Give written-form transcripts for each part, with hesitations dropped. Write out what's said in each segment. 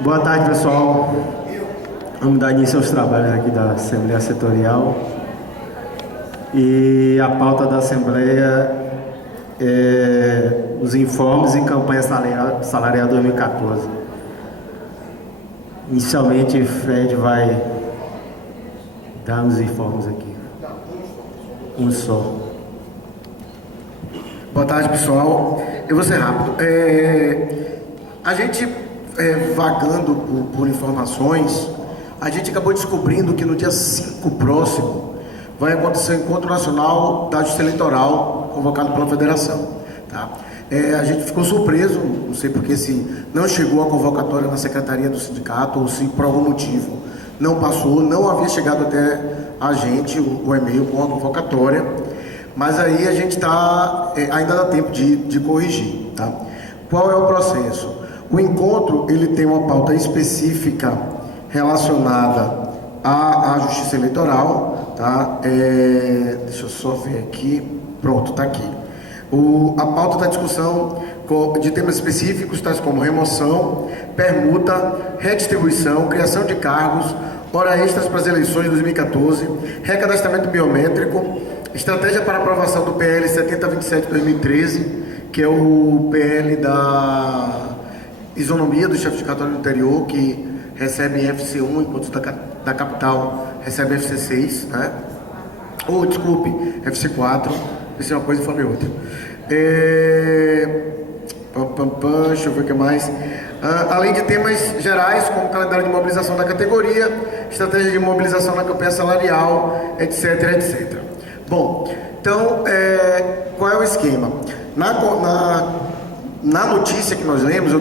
Boa tarde, pessoal. Vamos dar início aos trabalhos aqui da Assembleia Setorial. E a pauta da Assembleia é os informes e campanha salarial 2014. Inicialmente, Fred vai dar os informes aqui. Um só. Boa tarde, pessoal. Eu vou ser rápido. A gente, vagando por informações, a gente acabou descobrindo que no dia 5 próximo vai acontecer o Encontro Nacional da Justiça Eleitoral, convocado pela Federação. Tá? A gente ficou surpreso, não sei porque se não chegou a convocatória na secretaria do sindicato ou se por algum motivo não passou, não havia chegado até a gente o e-mail com a convocatória, mas aí a gente está, ainda dá tempo de corrigir. Tá? Qual é o processo? O encontro ele tem uma pauta específica relacionada à Justiça Eleitoral, tá? Deixa eu só ver aqui, pronto, está aqui. A pauta da discussão de temas específicos, tais como remoção, permuta, redistribuição, criação de cargos, hora extras para as eleições de 2014, recadastramento biométrico, estratégia para aprovação do PL 7027-2013, que é o PL da isonomia do chefe de cartório do interior, que recebe FC1, enquanto da capital recebe FC6, né? Ou, desculpe, FC4, isso é uma coisa e falei outra. Deixa eu ver o que mais. Além de temas gerais, como calendário de mobilização da categoria, estratégia de mobilização na campanha salarial, etc, etc. Bom, então, qual é o esquema? Na notícia que nós lemos,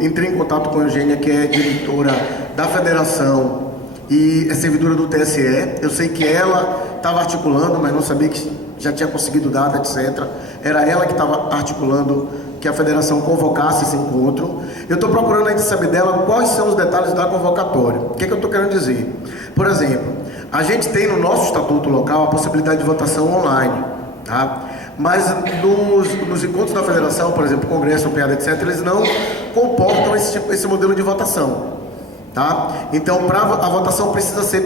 entrei em contato com a Eugênia, que é diretora da Federação e é servidora do TSE. Eu sei que ela estava articulando, mas não sabia que já tinha conseguido data, etc. Era ela que estava articulando que a Federação convocasse esse encontro. Eu estou procurando ainda saber dela quais são os detalhes da convocatória. O que eu estou querendo dizer? Por exemplo, a gente tem no nosso estatuto local a possibilidade de votação online, tá? Mas nos encontros da Federação, por exemplo, Congresso, OPEAD, etc., eles não comportam esse modelo de votação, tá? Então, a votação precisa ser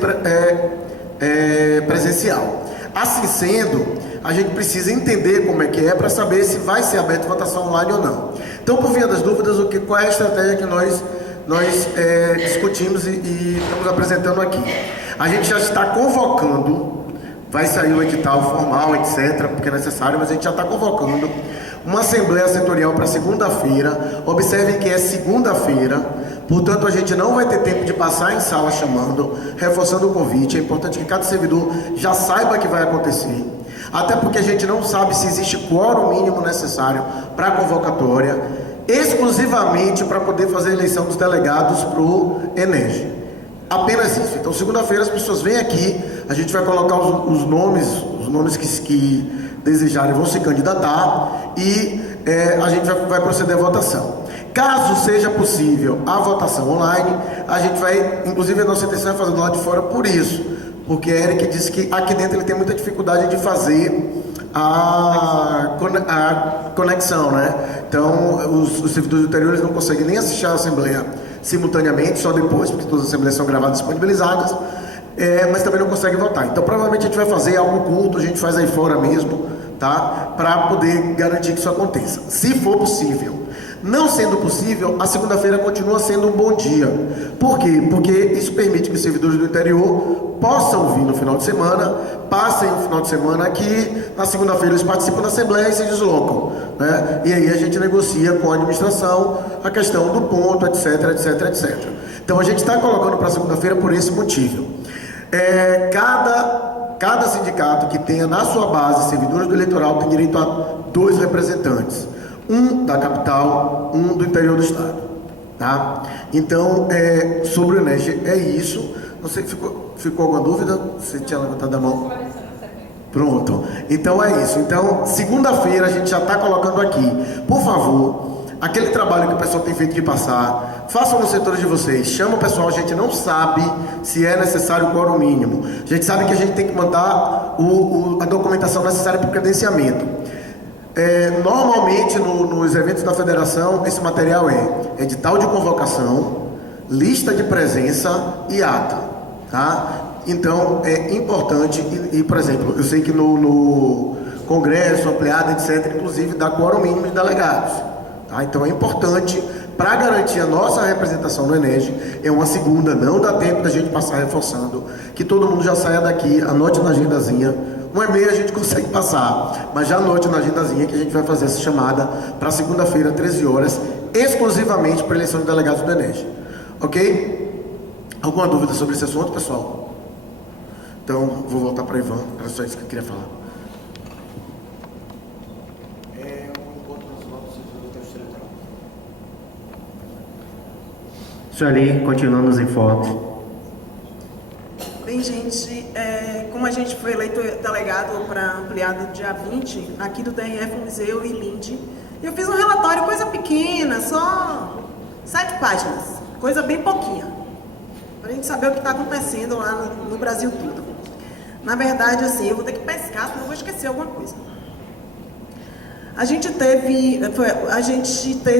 presencial. Assim sendo, a gente precisa entender como é que é para saber se vai ser aberta a votação online ou não. Então, por via das dúvidas, qual é a estratégia que nós discutimos e estamos apresentando aqui? A gente já está convocando, vai sair o edital formal, etc., porque é necessário, mas a gente já está convocando uma Assembleia Setorial para segunda-feira. Observem que é segunda-feira, portanto a gente não vai ter tempo de passar em sala chamando, reforçando o convite. É importante que cada servidor já saiba que vai acontecer, até porque a gente não sabe se existe quórum mínimo necessário para a convocatória, exclusivamente para poder fazer a eleição dos delegados para o ENERJ. Apenas isso. Então, segunda-feira as pessoas vêm aqui, a gente vai colocar os nomes que desejarem vão se candidatar e a gente vai proceder à votação. Caso seja possível a votação online, a gente vai, inclusive a nossa intenção é fazer do lado de fora por isso, porque Eric disse que aqui dentro ele tem muita dificuldade de fazer a conexão, né? Então, os servidores do interior eles não conseguem nem assistir a Assembleia simultaneamente, só depois, porque todas as assembleias são gravadas e disponibilizadas, mas também não conseguem votar. Então, provavelmente a gente vai fazer algo curto, a gente faz aí fora mesmo, tá? Para poder garantir que isso aconteça, se for possível. Não sendo possível, a segunda-feira continua sendo um bom dia. Por quê? Porque isso permite que os servidores do interior possam vir no final de semana, passem o final de semana aqui, na segunda-feira eles participam da Assembleia e se deslocam, né? E aí a gente negocia com a administração a questão do ponto, etc, etc, etc. Então a gente está colocando para segunda-feira por esse motivo. Cada sindicato que tenha na sua base servidores do eleitoral tem direito a 2 representantes. Um da capital, um do interior do estado, tá? Então, sobre o ENERJ é isso. Não sei, ficou alguma dúvida? Você tinha levantado a mão? Pronto. Então é isso. Então, segunda-feira a gente já está colocando aqui. Por favor, aquele trabalho que o pessoal tem feito de passar, façam nos setores de vocês. Chama o pessoal, a gente não sabe se é necessário o quórum mínimo. A gente sabe que a gente tem que mandar a documentação necessária para o credenciamento. Normalmente nos eventos da federação esse material é edital de convocação, lista de presença e ata, tá? Então, é importante, por exemplo, eu sei que no Congresso, ampliado, etc., inclusive dá quórum mínimo de delegados, tá? Então, é importante, para garantir a nossa representação no Enege, é uma segunda, não dá tempo da gente passar reforçando, que todo mundo já saia daqui, anote na agendazinha, 1h30 a gente consegue passar, mas já anote na agendazinha que a gente vai fazer essa chamada para segunda-feira, 13 horas, exclusivamente para eleição de delegados do Enege. Ok? Alguma dúvida sobre esse assunto, pessoal? Então, vou voltar para Ivan, era só isso que eu queria falar. Sueli, continuando os informes. Bem, gente, como a gente foi eleito delegado para ampliado dia 20, aqui do TRF, Museu e Linde, eu fiz um relatório, coisa pequena, só 7 páginas, coisa bem pouquinha, para a gente saber o que está acontecendo lá no Brasil todo. Na verdade, assim, eu vou ter que pescar, senão eu vou esquecer alguma coisa. A gente teve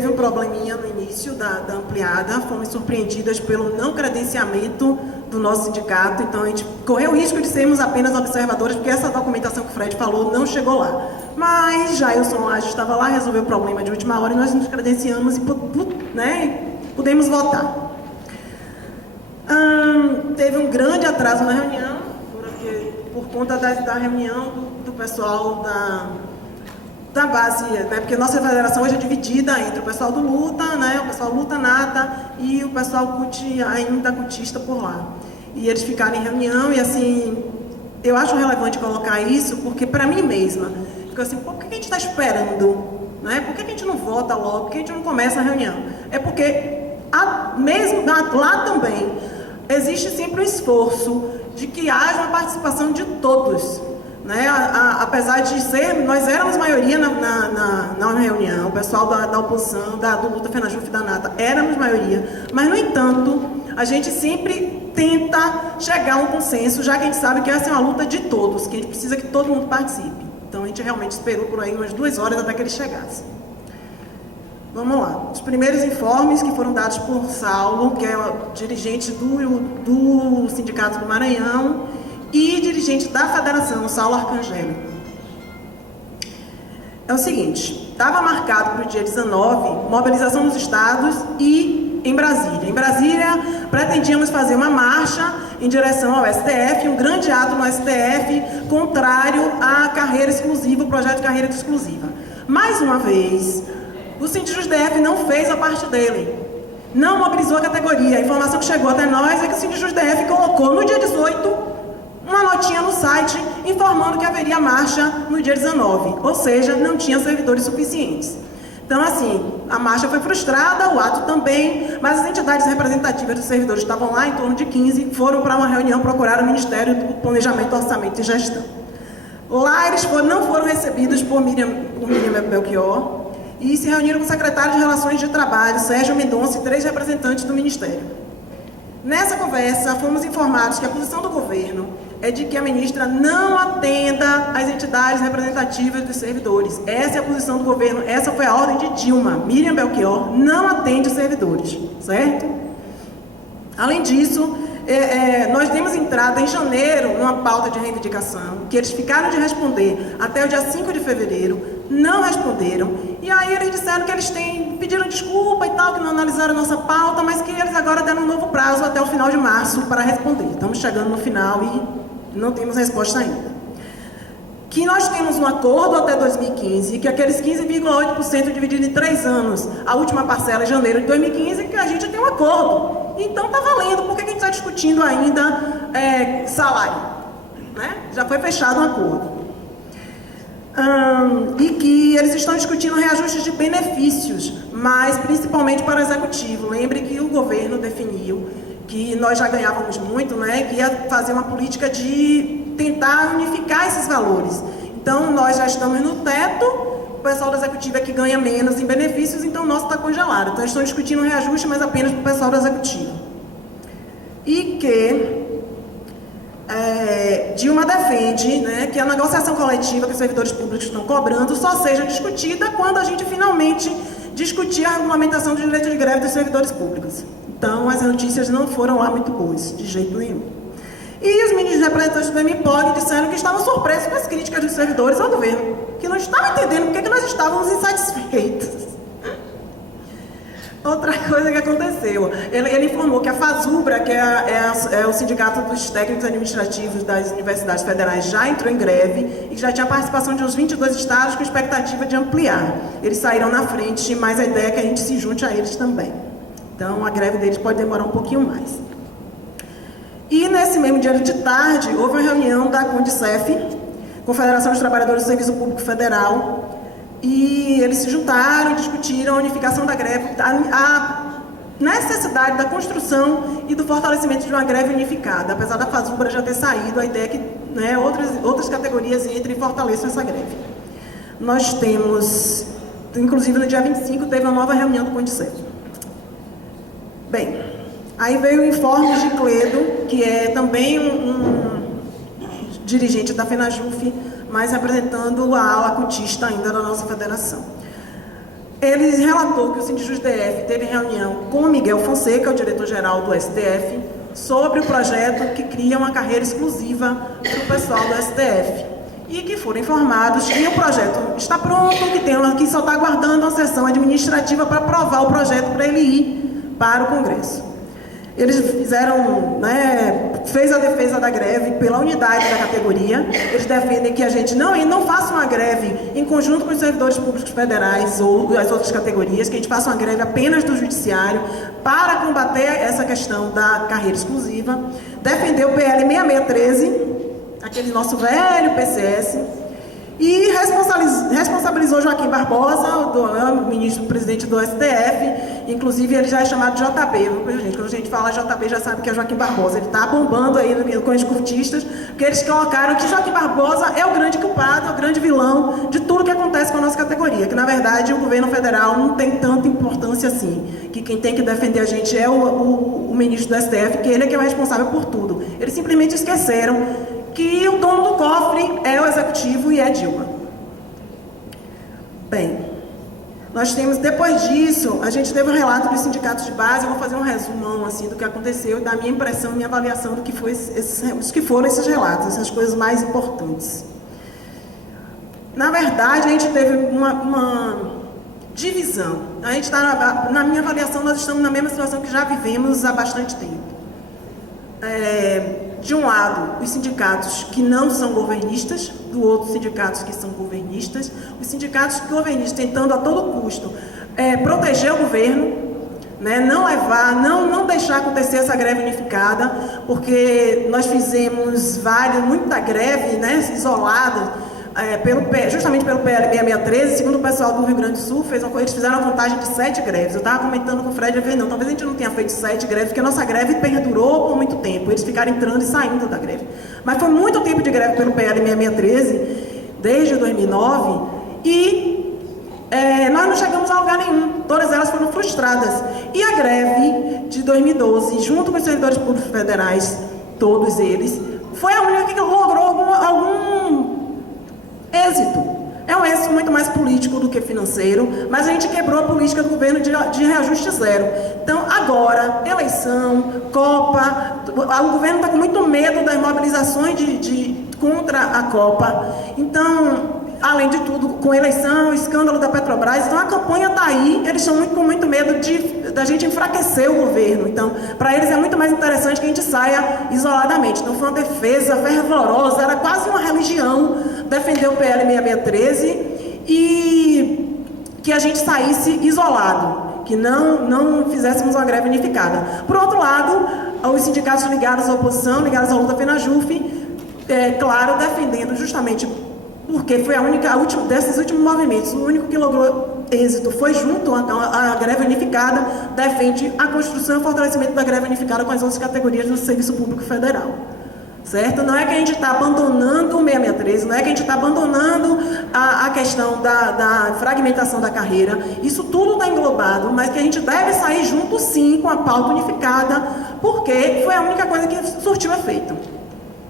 um probleminha no início da ampliada, fomos surpreendidas pelo não credenciamento do nosso sindicato, então a gente correu o risco de sermos apenas observadores, porque essa documentação que o Fred falou não chegou lá. Mas Jailson Laje estava lá, resolveu o problema de última hora e nós nos credenciamos e pudemos votar. Teve um grande atraso na reunião, por conta da reunião do pessoal da base, né? Porque nossa federação hoje é dividida entre o pessoal do Luta, né? O pessoal Luta Nata e o pessoal ainda cutista por lá. E eles ficaram em reunião e assim, eu acho relevante colocar isso porque para mim mesma, fico assim, por que a gente está esperando? Né? Por que a gente não vota logo? Por que a gente não começa a reunião? É porque mesmo lá também existe sempre um esforço de que haja uma participação de todos, né? Apesar de nós éramos maioria na reunião, o pessoal da oposição, do Luta Fenajuf e da Nata, éramos maioria, mas no entanto, a gente sempre tenta chegar a um consenso, já que a gente sabe que essa é uma luta de todos, que a gente precisa que todo mundo participe. Então a gente realmente esperou por aí umas 2 horas até que ele chegasse. Vamos lá. Os primeiros informes que foram dados por Saulo, que é o dirigente do Sindicato do Maranhão e dirigente da Federação, Saulo Arcangeli. É o seguinte, estava marcado para o dia 19, mobilização nos estados e em Brasília. Em Brasília, pretendíamos fazer uma marcha em direção ao STF, um grande ato no STF, contrário à carreira exclusiva, o projeto de carreira exclusiva. Mais uma vez, o Sindjus-DF não fez a parte dele, não mobilizou a categoria. A informação que chegou até nós é que o Sindjus-DF colocou no dia 18 uma notinha no site informando que haveria marcha no dia 19, ou seja, não tinha servidores suficientes. Então, assim, a marcha foi frustrada, o ato também, mas as entidades representativas dos servidores estavam lá, em torno de 15, foram para uma reunião procurar o Ministério do Planejamento, Orçamento e Gestão. Lá eles não foram recebidos por Miriam Belchior, e se reuniram com o secretário de Relações de Trabalho, Sérgio Mendonça, e 3 representantes do Ministério. Nessa conversa, fomos informados que a posição do governo é de que a ministra não atenda às entidades representativas dos servidores. Essa é a posição do governo, essa foi a ordem de Dilma. Miriam Belchior não atende os servidores, certo? Além disso, nós demos entrada em janeiro numa pauta de reivindicação, que eles ficaram de responder até o dia 5 de fevereiro, não responderam, e aí eles disseram que eles pediram desculpa e tal, que não analisaram a nossa pauta, mas que eles agora deram um novo prazo até o final de março para responder. Estamos chegando no final e não temos resposta ainda. Que nós temos um acordo até 2015, que aqueles 15,8% dividido em 3 anos, a última parcela em janeiro de 2015, que a gente tem um acordo. Então está valendo, por que a gente está discutindo ainda salário? Né? Já foi fechado um acordo. E que eles estão discutindo reajustes de benefícios, mas principalmente para o executivo. Lembre que o governo definiu que nós já ganhávamos muito, né, que ia fazer uma política de tentar unificar esses valores. Então, nós já estamos no teto, o pessoal do executivo é que ganha menos em benefícios, então o nosso está congelado. Então, eles estão discutindo reajuste, mas apenas para o pessoal do executivo. E que Dilma defende, né, que a negociação coletiva que os servidores públicos estão cobrando só seja discutida quando a gente finalmente discutir a regulamentação do direito de greve dos servidores públicos. Então, as notícias não foram lá muito boas, de jeito nenhum. E os ministros representantes do MPOG disseram que estavam surpresos com as críticas dos servidores ao governo, que não estavam entendendo por que nós estávamos insatisfeitos. Outra coisa que aconteceu, ele informou que a FASUBRA, que é o Sindicato dos Técnicos Administrativos das Universidades Federais, já entrou em greve e já tinha participação de uns 22 estados com expectativa de ampliar. Eles saíram na frente, mas a ideia é que a gente se junte a eles também. Então, a greve deles pode demorar um pouquinho mais. E nesse mesmo dia de tarde, houve uma reunião da CONDICEF, Confederação dos Trabalhadores do Serviço Público Federal, e eles se juntaram e discutiram a unificação da greve, a necessidade da construção e do fortalecimento de uma greve unificada. Apesar da FASUBRA já ter saído, a ideia é que, né, outras categorias entrem e fortaleçam essa greve. Nós temos, inclusive no dia 25, teve uma nova reunião do CONDICEF. Bem, aí veio o informe de Cledo, que é também um dirigente da FENAJUF, mas representando a ala cotista ainda da nossa federação. Ele relatou que o Sindjus DF teve reunião com o Miguel Fonseca, o diretor-geral do STF, sobre o projeto que cria uma carreira exclusiva para o pessoal do STF. E que foram informados que o projeto está pronto, que só está aguardando uma sessão administrativa para aprovar o projeto para ele ir para o Congresso. Eles fizeram, fez a defesa da greve pela unidade da categoria. Eles defendem que a gente não faça uma greve em conjunto com os servidores públicos federais ou as outras categorias, que a gente faça uma greve apenas do judiciário para combater essa questão da carreira exclusiva. Defendeu o PL 6613, aquele nosso velho PCS, e responsabilizou Joaquim Barbosa, o ministro presidente do STF, inclusive ele já é chamado de JB, gente, quando a gente fala JB já sabe que é Joaquim Barbosa, ele está bombando aí com os curtistas, porque eles colocaram que Joaquim Barbosa é o grande culpado, é o grande vilão de tudo que acontece com a nossa categoria, que na verdade o governo federal não tem tanta importância assim, que quem tem que defender a gente é o ministro do STF, que ele é que é o responsável por tudo. Eles simplesmente esqueceram que o dono do cofre é o executivo e é Dilma. Bem, nós temos, depois disso, a gente teve um relato dos sindicatos de base, eu vou fazer um resumão assim, do que aconteceu, da minha impressão, minha avaliação do que foram esses relatos, essas coisas mais importantes. Na verdade, a gente teve uma divisão. A gente está, na minha avaliação, nós estamos na mesma situação que já vivemos há bastante tempo. De um lado, os sindicatos que não são governistas, do outro, sindicatos que são governistas, os sindicatos governistas tentando a todo custo proteger o governo, não deixar acontecer essa greve unificada, porque nós fizemos muita greve, isolada, justamente pelo PL 6613, segundo o pessoal do Rio Grande do Sul, eles fizeram a contagem de 7 greves. Eu estava comentando com o Fred, eu falei, não, talvez a gente não tenha feito 7 greves, porque a nossa greve perdurou por muito tempo, eles ficaram entrando e saindo da greve. Mas foi muito tempo de greve pelo PL 6613, desde 2009, e nós não chegamos a lugar nenhum, todas elas foram frustradas. E a greve de 2012, junto com os servidores públicos federais, todos eles, foi a única que logrou algum êxito. É um êxito muito mais político do que financeiro, mas a gente quebrou a política do governo de reajuste zero. Então, agora, eleição, Copa, o governo está com muito medo das mobilizações contra a Copa. Então, além de tudo, com eleição, escândalo da Petrobras, então a campanha está aí, eles estão com muito medo da gente enfraquecer o governo. Então, para eles é muito mais interessante que a gente saia isoladamente. Então, foi uma defesa fervorosa, era quase uma religião defender o PL 6613 e que a gente saísse isolado, que não fizéssemos uma greve unificada. Por outro lado, os sindicatos ligados à oposição, ligados à luta FENAJUF, claro, defendendo justamente porque foi desses últimos movimentos, o único que logrou êxito foi junto à greve unificada, defende a construção e o fortalecimento da greve unificada com as outras categorias do Serviço Público Federal. Certo? Não é que a gente está abandonando o 6613, não é que a gente está abandonando a questão da fragmentação da carreira, isso tudo está englobado, mas que a gente deve sair junto sim com a pauta unificada, porque foi a única coisa que surtiu efeito.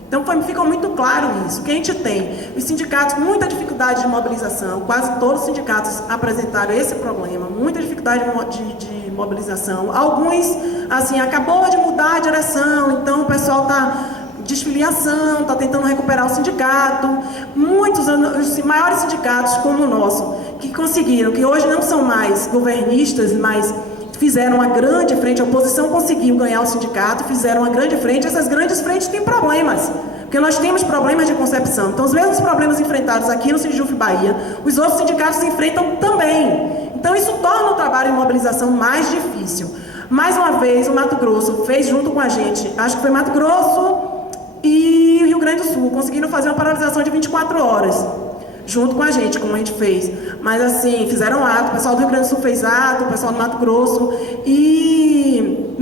Então ficou muito claro isso, que a gente tem os sindicatos, muita dificuldade de mobilização, quase todos os sindicatos apresentaram esse problema, muita dificuldade de mobilização. Alguns, assim, acabou de mudar a direção, então o pessoal está desfiliação, está tentando recuperar o sindicato. Muitos, os maiores sindicatos como o nosso, que conseguiram, que hoje não são mais governistas, mas fizeram uma grande frente, a oposição conseguiu ganhar o sindicato, fizeram uma grande frente. Essas grandes frentes têm problemas, porque nós temos problemas de concepção. Então, os mesmos problemas enfrentados aqui no Sindjuf Bahia, os outros sindicatos enfrentam também. Então, isso torna o trabalho de mobilização mais difícil. Mais uma vez, o Mato Grosso fez junto com a gente, acho que foi Mato Grosso e Rio Grande do Sul, conseguiram fazer uma paralisação de 24 horas. Junto com a gente, como a gente fez. Mas assim, fizeram ato, o pessoal do Rio Grande do Sul fez ato, o pessoal do Mato Grosso. E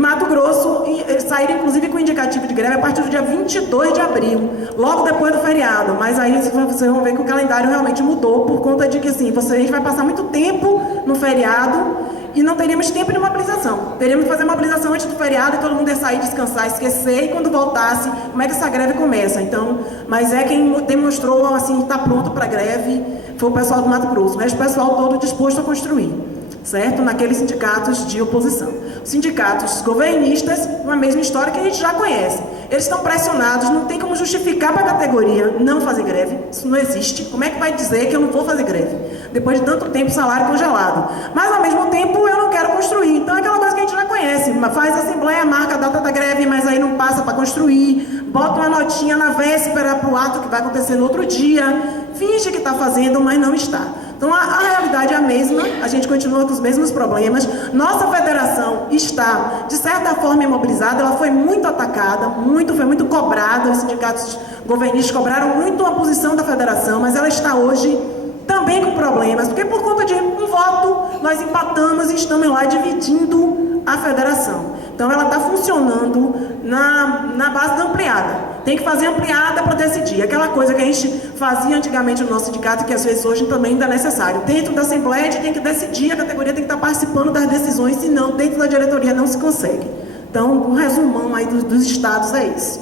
saíram inclusive com indicativo de greve a partir do dia 22 de abril, logo depois do feriado. Mas aí vocês vão ver que o calendário realmente mudou, por conta de que assim, a gente vai passar muito tempo no feriado e não teríamos tempo de mobilização. Teríamos que fazer mobilização antes do feriado e todo mundo ia sair, descansar, esquecer, e quando voltasse, como é que essa greve começa? Então, mas quem demonstrou, assim, estar pronto para a greve foi o pessoal do Mato Grosso, mas o pessoal todo disposto a construir, certo? Naqueles sindicatos de oposição. Os sindicatos governistas, uma mesma história que a gente já conhece. Eles estão pressionados, não tem como justificar para a categoria não fazer greve, isso não existe. Como é que vai dizer que eu não vou fazer greve? Depois de tanto tempo, salário congelado. Mas, ao mesmo tempo, eu não quero construir. Então, é aquela coisa que a gente já conhece. Faz assembleia, marca a data da greve, mas aí não passa para construir. Bota uma notinha na véspera para o ato que vai acontecer no outro dia. Finge que está fazendo, mas não está. Então, a realidade é a mesma, a gente continua com os mesmos problemas. Nossa federação está, de certa forma, imobilizada, ela foi muito atacada, foi muito cobrada, os sindicatos governistas cobraram muito a posição da federação, mas ela está hoje também com problemas, porque por conta de um voto, nós empatamos e estamos lá dividindo a federação. Então, ela está funcionando na base da ampliada. Tem que fazer ampliada para decidir. Aquela coisa que a gente fazia antigamente no nosso sindicato, que às vezes hoje também ainda é necessário. Dentro da Assembleia, a gente tem que decidir, a categoria tem que estar participando das decisões, senão dentro da diretoria não se consegue. Então, um resumão aí dos estados é esse.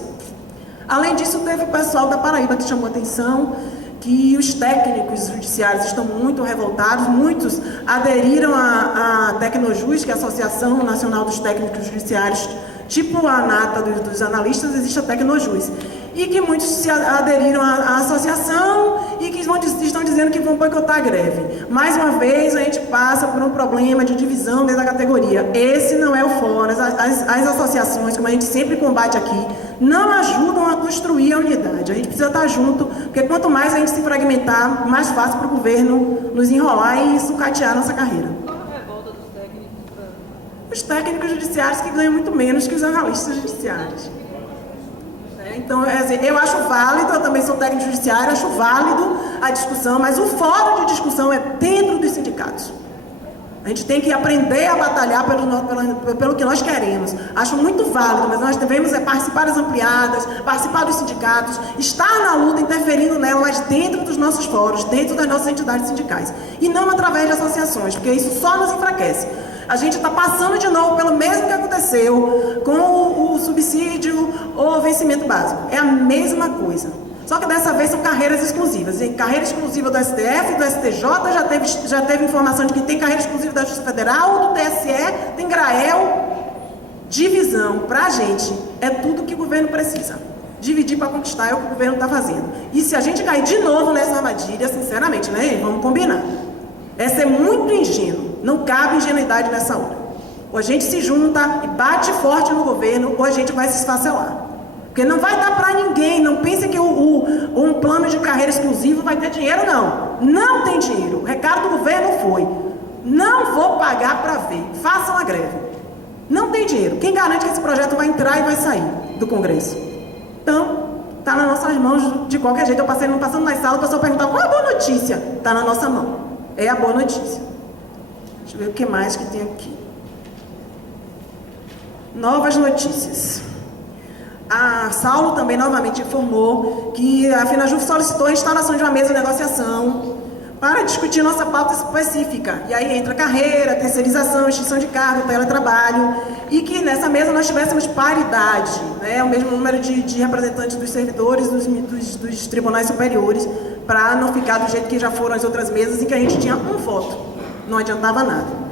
Além disso, teve o pessoal da Paraíba que chamou atenção, que os técnicos judiciários estão muito revoltados, muitos aderiram à Tecnojus, que é a Associação Nacional dos Técnicos Judiciários, tipo a ANATA dos analistas, existe a Tecnojus, e que muitos se aderiram à associação e que estão dizendo que vão boicotar a greve. Mais uma vez, a gente passa por um problema de divisão dentro da categoria. Esse não é o fórum. As associações, como a gente sempre combate aqui, não ajudam a construir a unidade. A gente precisa estar junto, porque quanto mais a gente se fragmentar, mais fácil para o governo nos enrolar e sucatear a nossa carreira. Os técnicos judiciários que ganham muito menos que os analistas judiciários. Então, eu acho válido, eu também sou técnico judiciário, acho válido a discussão, mas o fórum de discussão é dentro dos sindicatos. A gente tem que aprender a batalhar pelo que nós queremos. Acho muito válido, mas nós devemos participar das ampliadas, participar dos sindicatos, estar na luta, interferindo nela, mas dentro dos nossos fóruns, dentro das nossas entidades sindicais. E não através de associações, porque isso só nos enfraquece. A gente está passando de novo pelo mesmo que aconteceu com o subsídio ou o vencimento básico. É a mesma coisa. Só que dessa vez são carreiras exclusivas. E carreira exclusiva do STF, do STJ, já teve informação de que tem carreira exclusiva da Justiça Federal, do TSE, tem GRAEL. Divisão, para a gente, é tudo que o governo precisa. Dividir para conquistar é o que o governo está fazendo. E se a gente cair de novo nessa armadilha, sinceramente, né, vamos combinar. Essa é muito ingênuo. Não cabe ingenuidade nessa hora. Ou a gente se junta e bate forte no governo, ou a gente vai se esfacelar. Porque não vai dar para ninguém. Não pense que um plano de carreira exclusivo vai ter dinheiro, não. Não tem dinheiro. O recado do governo foi: não vou pagar para ver. Façam a greve. Não tem dinheiro. Quem garante que esse projeto vai entrar e vai sair do Congresso? Então, está nas nossas mãos de qualquer jeito. Eu passando nas salas, o pessoal perguntava: qual é a boa notícia? Está na nossa mão. É a boa notícia. Deixa eu ver o que mais que tem aqui. Novas notícias. A Saulo também novamente informou que a FenaJuve solicitou a instalação de uma mesa de negociação para discutir nossa pauta específica. E aí entra carreira, terceirização, extinção de cargo, teletrabalho, e que nessa mesa nós tivéssemos paridade, né? O mesmo número de representantes dos servidores dos tribunais superiores, para não ficar do jeito que já foram as outras mesas, em que a gente tinha um voto. Não adiantava nada.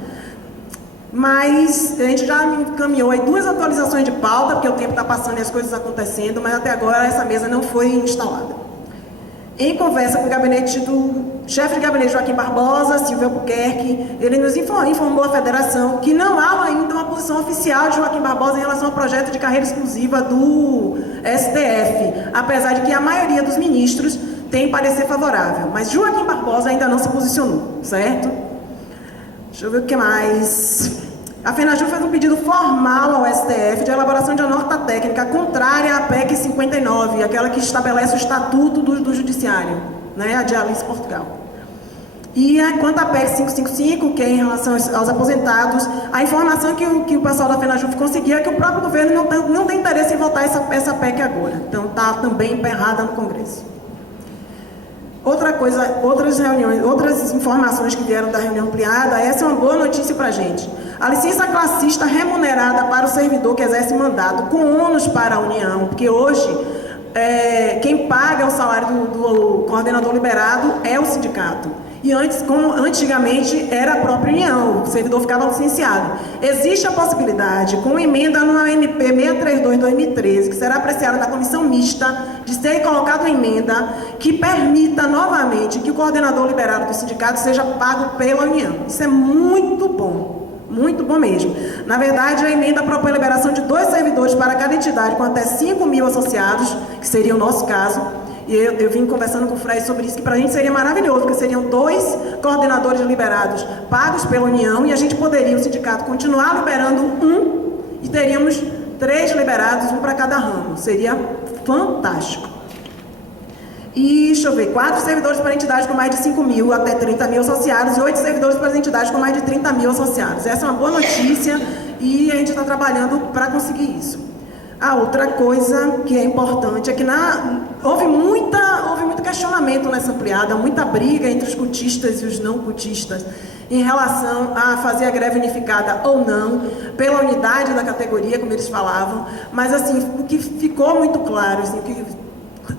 Mas a gente já encaminhou aí 2 atualizações de pauta, porque o tempo está passando e as coisas acontecendo, mas até agora essa mesa não foi instalada. Em conversa com o gabinete do chefe de gabinete Joaquim Barbosa, Silvio Albuquerque, ele nos informou à federação que não há ainda uma posição oficial de Joaquim Barbosa em relação ao projeto de carreira exclusiva do STF, apesar de que a maioria dos ministros tem parecer favorável, mas Joaquim Barbosa ainda não se posicionou, certo? Deixa eu ver o que mais. A FENAJU fez um pedido formal ao STF de elaboração de uma nota técnica contrária à PEC 59, aquela que estabelece o estatuto do judiciário, né, a de Alice Portugal. E quanto à PEC 555, que é em relação aos aposentados, a informação que o pessoal da FENAJU conseguiu é que o próprio governo não tem interesse em votar essa PEC agora. Então está também emperrada no Congresso. Outra coisa, outras informações que vieram da reunião ampliada, essa é uma boa notícia para a gente. A licença classista remunerada para o servidor que exerce mandato, com ônus para a União, porque hoje quem paga o salário do coordenador liberado é o sindicato. E antigamente era a própria União, o servidor ficava licenciado. Existe a possibilidade, com emenda no MP 632/2013, que será apreciada na comissão mista, de ser colocada uma emenda que permita novamente que o coordenador liberado do sindicato seja pago pela União. Isso é muito bom. Muito bom mesmo. Na verdade, a emenda propõe a liberação de 2 servidores para cada entidade com até 5.000 associados, que seria o nosso caso. E eu vim conversando com o Fred sobre isso, que para a gente seria maravilhoso, porque seriam 2 coordenadores liberados pagos pela União e a gente poderia, o sindicato, continuar liberando um e teríamos 3 liberados, um para cada ramo. Seria fantástico. E, deixa eu ver, 4 servidores para entidades com mais de 5.000 até 30.000 associados e 8 servidores para as entidades com mais de 30.000 associados. Essa é uma boa notícia e a gente está trabalhando para conseguir isso. A outra coisa que é importante é que houve muito questionamento nessa ampliada, muita briga entre os cotistas e os não cotistas em relação a fazer a greve unificada ou não, pela unidade da categoria, como eles falavam, mas assim, o que ficou muito claro, assim, que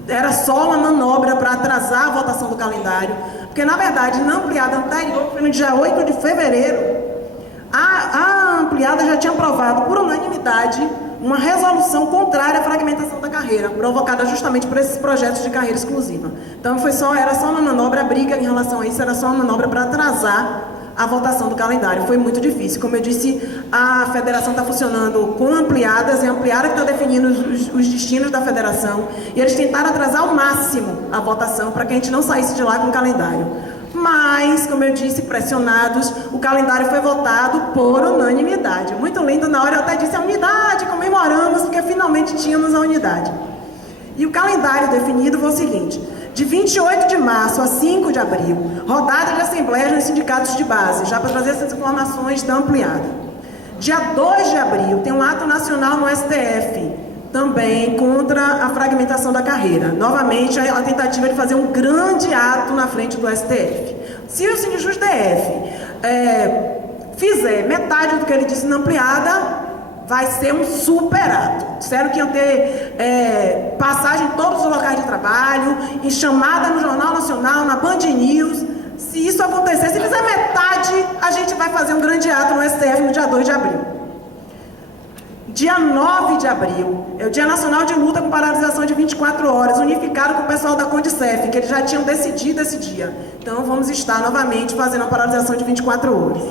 era só uma manobra para atrasar a votação do calendário, porque na verdade na ampliada anterior, foi no dia 8 de fevereiro, a ampliada já tinha aprovado por unanimidade uma resolução contrária à fragmentação da carreira, provocada justamente por esses projetos de carreira exclusiva. Então era só uma manobra, a briga em relação a isso era só uma manobra para atrasar a votação do calendário. Foi muito difícil. Como eu disse, a federação está funcionando com ampliadas, é a ampliada que está definindo os destinos da federação, e eles tentaram atrasar ao máximo a votação para que a gente não saísse de lá com o calendário. Mas, como eu disse, pressionados, o calendário foi votado por unanimidade. Muito lindo, na hora eu até disse a unidade, comemoramos, porque finalmente tínhamos a unidade. E o calendário definido foi o seguinte: de 28 de março a 5 de abril, rodada de assembleias nos sindicatos de base, já para trazer essas informações da ampliada. Dia 2 de abril, tem um ato nacional no STF, também contra a fragmentação da carreira. Novamente, a tentativa de fazer um grande ato na frente do STF. Se o Sindjus DF fizer metade do que ele disse na ampliada, vai ser um super ato. Disseram que iam ter passagem em todos os locais de trabalho, em chamada no Jornal Nacional, na Band News. Se isso acontecer, se fizer metade, a gente vai fazer um grande ato no STF no dia 2 de abril. Dia 9 de abril, é o Dia Nacional de Luta com Paralisação de 24 horas, unificado com o pessoal da Condicef, que eles já tinham decidido esse dia. Então, vamos estar novamente fazendo a paralisação de 24 horas.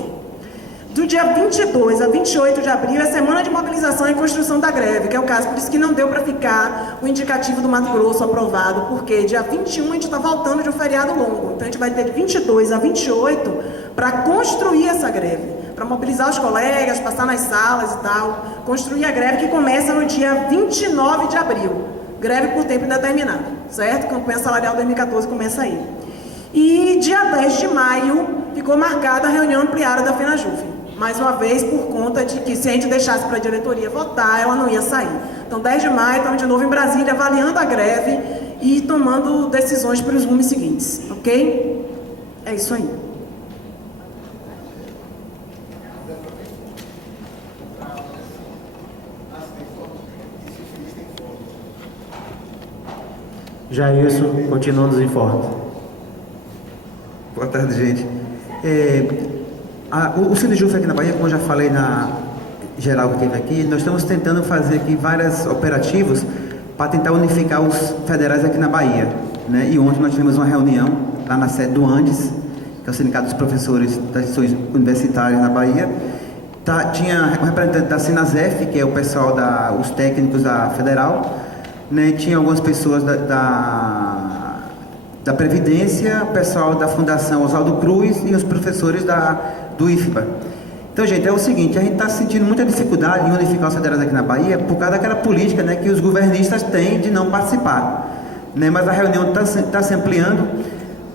Do dia 22 a 28 de abril é Semana de Mobilização e Construção da Greve, que é o caso, por isso que não deu para ficar o indicativo do Mato Grosso aprovado, porque dia 21 a gente está voltando de um feriado longo. Então, a gente vai ter de 22 a 28 para construir essa greve, para mobilizar os colegas, passar nas salas e tal, construir a greve que começa no dia 29 de abril, greve por tempo indeterminado, certo? Campanha salarial 2014 começa aí. E dia 10 de maio ficou marcada a reunião ampliada da FENAJUF, mais uma vez por conta de que se a gente deixasse para a diretoria votar, ela não ia sair. Então 10 de maio estamos de novo em Brasília avaliando a greve e tomando decisões para os rumos seguintes, ok? É isso aí. Jailson, continua nos informes. Boa tarde, gente. O Sindijuf aqui na Bahia, como eu já falei na geral que teve aqui, nós estamos tentando fazer aqui vários operativos para tentar unificar os federais aqui na Bahia, né? E ontem nós tivemos uma reunião lá na sede do Andes, que é o Sindicato dos Professores das Instituições Universitárias na Bahia. Tinha um representante da Sinasef, que é o pessoal, os técnicos da Federal, né? Tinha algumas pessoas da Previdência, o pessoal da Fundação Oswaldo Cruz e os professores do IFBA. Então, gente, é o seguinte, a gente está sentindo muita dificuldade em unificar os federais aqui na Bahia por causa daquela política, né, que os governistas têm de não participar, né? Mas a reunião está se ampliando,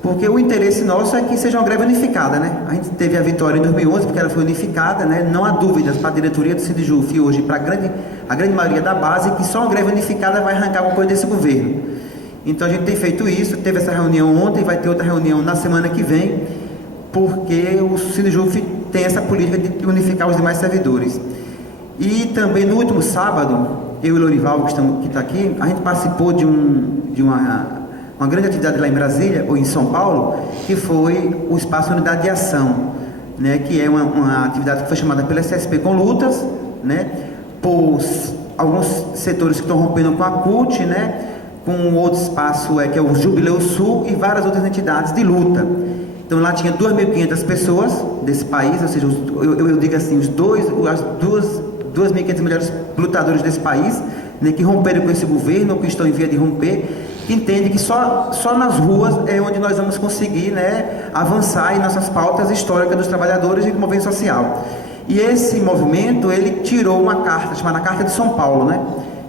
porque o interesse nosso é que seja uma greve unificada, né? A gente teve a vitória em 2011, porque ela foi unificada, né? Não há dúvidas para a diretoria do Sindijuf e hoje para a grande maioria da base que só uma greve unificada vai arrancar alguma coisa desse governo. Então a gente tem feito isso, teve essa reunião ontem, vai ter outra reunião na semana que vem, porque o Sindijuf tem essa política de unificar os demais servidores. E também no último sábado, eu e Lorival, que está aqui, a gente participou de uma grande atividade lá em Brasília, ou em São Paulo, que foi o Espaço Unidade de Ação, né, que é uma atividade que foi chamada pela SSP com lutas, né, por alguns setores que estão rompendo com a CUT, né, com outro espaço que é o Jubileu Sul e várias outras entidades de luta. Então lá tinha 2.500 pessoas desse país, ou seja, eu digo assim, as 2.500 melhores lutadores desse país, né, que romperam com esse governo, ou que estão em via de romper, que entende que só nas ruas é onde nós vamos conseguir, né, avançar em nossas pautas históricas dos trabalhadores e do movimento social. E esse movimento, ele tirou uma carta, chamada Carta de São Paulo, né?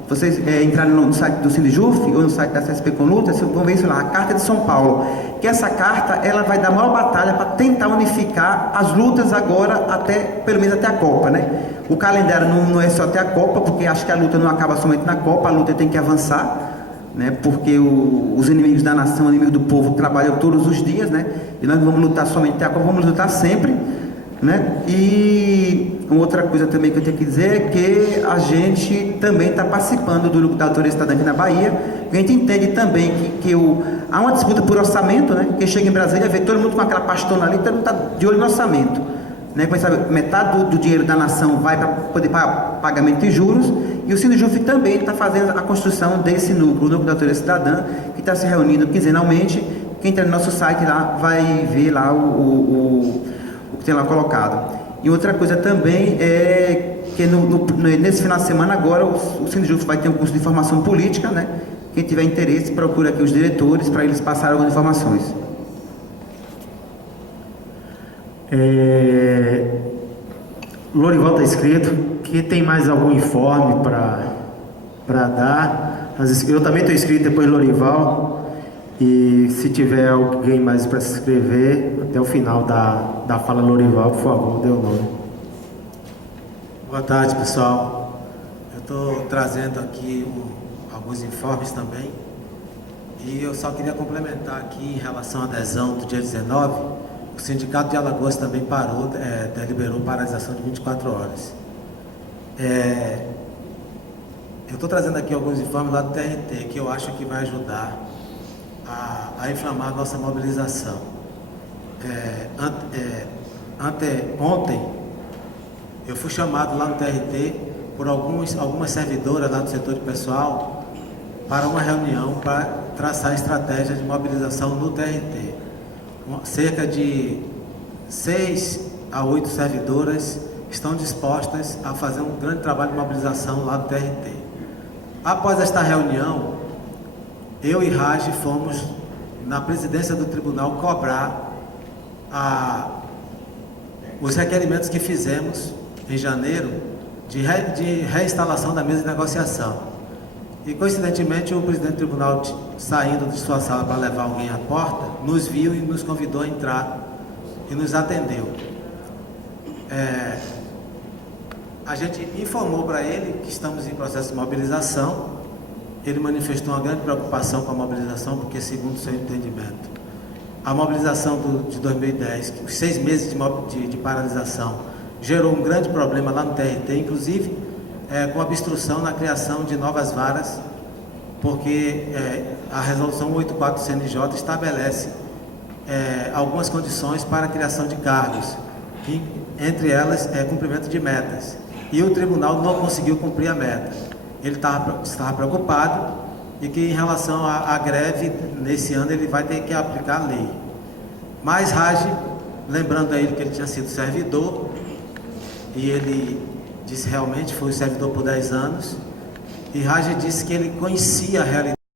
Vocês entrarem no site do Sindijuf ou no site da CSP com Luta, vocês vão ver isso lá, a Carta de São Paulo. Que essa carta, ela vai dar a maior batalha para tentar unificar as lutas agora, pelo menos até a Copa, né? O calendário não é só até a Copa, porque acho que a luta não acaba somente na Copa, a luta tem que avançar, né? Porque os inimigos da nação, os inimigos do povo trabalham todos os dias, né? E nós não vamos lutar somente até a Copa, vamos lutar sempre, né? E uma outra coisa também que eu tenho que dizer é que a gente também está participando do Grupo da Autoria Cidadã aqui na Bahia. A gente entende também que há uma disputa por orçamento, né? Quem chega em Brasília vê todo mundo com aquela pastona ali, todo mundo está de olho no orçamento, né? Como sabe, metade do dinheiro da nação vai para poder pagar pagamento de juros, e o Sindijuf também está fazendo a construção desse núcleo, o Núcleo da Autoria Cidadã, que está se reunindo quinzenalmente. Quem entra no nosso site lá vai ver lá o que tem lá colocado. E outra coisa também é que nesse final de semana agora o Sindijuf vai ter um curso de formação política, né? Quem tiver interesse, procura aqui os diretores para eles passarem algumas informações. Lorival está inscrito. Que tem mais algum informe para dar? Eu também estou inscrito depois do Lorival. E se tiver alguém mais para se inscrever, até o final da fala Lorival, por favor, dê o nome. Boa tarde, pessoal. Eu estou trazendo aqui alguns informes também. E eu só queria complementar aqui em relação à adesão do dia 19. O Sindicato de Alagoas também deliberou paralisação de 24 horas. Eu estou trazendo aqui alguns informes lá do TRT, que eu acho que vai ajudar a inflamar a nossa mobilização. Ontem, eu fui chamado lá no TRT por algumas servidoras lá do setor de pessoal para uma reunião para traçar estratégia de mobilização no TRT. Cerca de 6 a 8 servidoras estão dispostas a fazer um grande trabalho de mobilização lá no TRT. Após esta reunião, eu e Raj fomos na presidência do tribunal cobrar os requerimentos que fizemos em janeiro de reinstalação da mesa de negociação. E coincidentemente o presidente do tribunal, saindo de sua sala para levar alguém à porta, nos viu e nos convidou a entrar e nos atendeu. A gente informou para ele que estamos em processo de mobilização. Ele manifestou uma grande preocupação com a mobilização, porque, segundo o seu entendimento, a mobilização de 2010, os 6 meses de paralisação, gerou um grande problema lá no TRT, inclusive com obstrução na criação de novas varas, porque a resolução 84 do CNJ estabelece algumas condições para a criação de cargos. que entre elas é cumprimento de metas. E o tribunal não conseguiu cumprir a meta. Ele estava preocupado e que em relação à greve, nesse ano ele vai ter que aplicar a lei. Mas Raj, lembrando a ele que ele tinha sido servidor, e ele disse realmente foi servidor por 10 anos, e Raj disse que ele conhecia a realidade